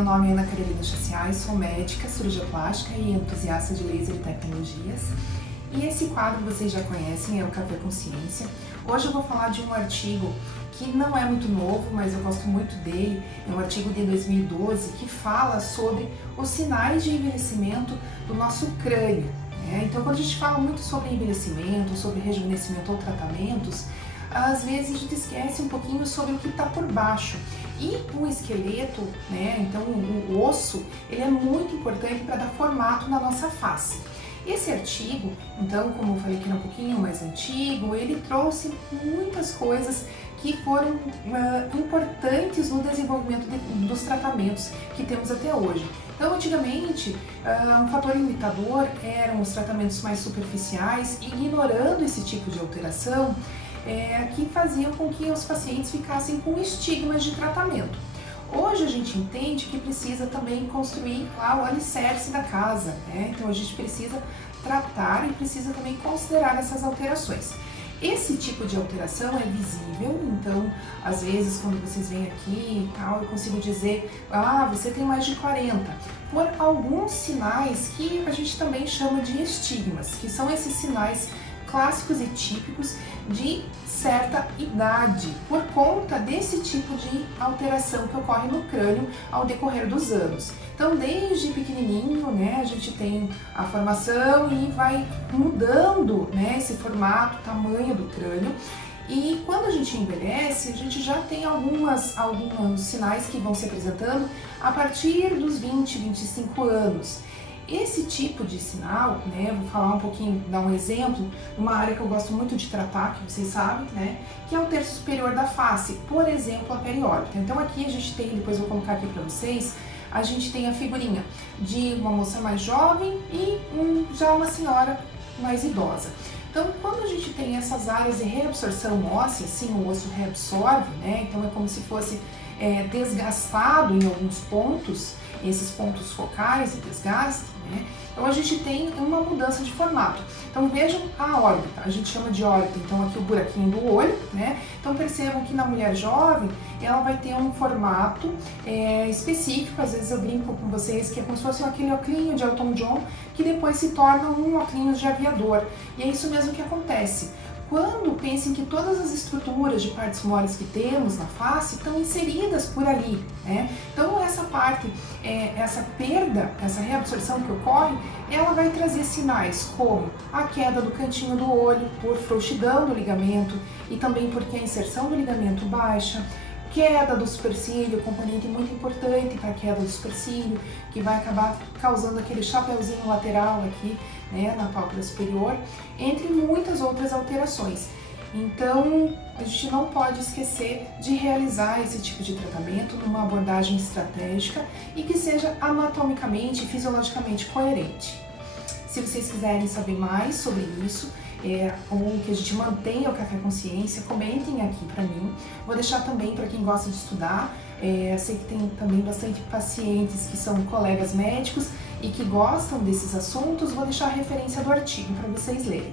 meu nome é Ana Carolina Chaciais, sou médica, cirurgia plástica e entusiasta de laser e tecnologias. E esse quadro vocês já conhecem, é o Café com Ciência. Hoje eu vou falar de um artigo que não é muito novo, mas eu gosto muito dele. É um artigo de 2012 que fala sobre os sinais de envelhecimento do nosso crânio. Então, quando a gente fala muito sobre envelhecimento, sobre rejuvenescimento ou tratamentos, às vezes a gente esquece um pouquinho sobre o que está por baixo. E o esqueleto, então o osso, ele é muito importante para dar formato na nossa face. Esse artigo, então, como eu falei que era um pouquinho mais antigo, ele trouxe muitas coisas que foram importantes no desenvolvimento dos tratamentos que temos até hoje. Então, antigamente, um fator limitador eram os tratamentos mais superficiais, ignorando esse tipo de alteração, que faziam com que os pacientes ficassem com estigmas de tratamento. Hoje a gente entende que precisa também construir o alicerce da casa, Então a gente precisa tratar e precisa também considerar essas alterações. Esse tipo de alteração é visível, então às vezes quando vocês vêm aqui e tal, eu consigo dizer, você tem mais de 40, por alguns sinais que a gente também chama de estigmas, que são esses sinais clássicos e típicos de certa idade, por conta desse tipo de alteração que ocorre no crânio ao decorrer dos anos. Então, desde pequenininho, a gente tem a formação e vai mudando, esse formato, tamanho do crânio. E quando a gente envelhece, a gente já tem alguns sinais que vão se apresentando a partir dos 20, 25 anos. Esse tipo de sinal, vou falar um pouquinho, dar um exemplo, uma área que eu gosto muito de tratar, que vocês sabem, que é o terço superior da face, por exemplo, a periórbita. Então aqui a gente tem, depois eu vou colocar aqui para vocês, a gente tem a figurinha de uma moça mais jovem e já uma senhora mais idosa. Então, quando a gente tem essas áreas de reabsorção óssea, sim, o osso reabsorve, então é como se fosse desgastado em alguns pontos, esses pontos focais de desgaste, Então a gente tem uma mudança de formato. Então vejam a órbita, a gente chama de órbita, então aqui o buraquinho do olho, Então percebam que na mulher jovem, ela vai ter um formato específico, às vezes eu brinco com vocês que é como se fosse aquele óculos de Elton John, que depois se torna um óculos de aviador. E é isso mesmo que acontece. Quando pensem que todas as estruturas de partes moles que temos na face estão inseridas por ali, Então essa parte, essa perda, essa reabsorção que ocorre, ela vai trazer sinais como a queda do cantinho do olho por frouxidão do ligamento e também porque a inserção do ligamento baixa, queda do supercílio, componente muito importante para a queda do supercílio, que vai acabar causando aquele chapeuzinho lateral aqui, na pálpebra superior, entre muitas outras alterações. Então, a gente não pode esquecer de realizar esse tipo de tratamento numa abordagem estratégica e que seja anatomicamente e fisiologicamente coerente. Se vocês quiserem saber mais sobre isso, ou que a gente mantenha o Café com Ciência, comentem aqui para mim. Vou deixar também para quem gosta de estudar, sei que tem também bastante pacientes que são colegas médicos e que gostam desses assuntos, vou deixar a referência do artigo para vocês lerem.